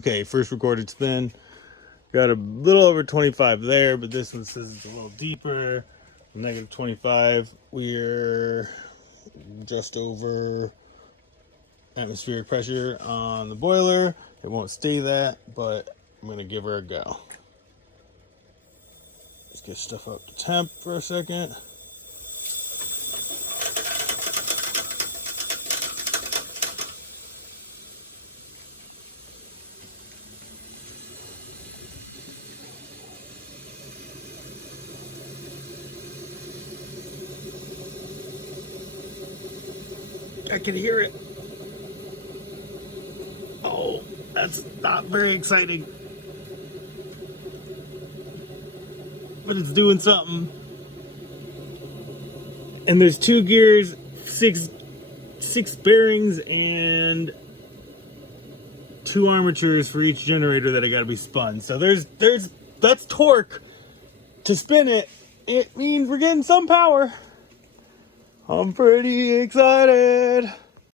Okay, first recorded spin. Got a little over 25 there, but this one says it's a little deeper. Negative 25. We're just over atmospheric pressure on the boiler. It won't stay that, but I'm going to give her a go. Let's get stuff up to temp for a second. I can hear it. Oh, that's not very exciting. But it's doing something. And there's 2 gears, six bearings, and 2 armatures for each generator that I gotta be spun. So that's torque to spin it. It means we're getting some power. I'm pretty excited.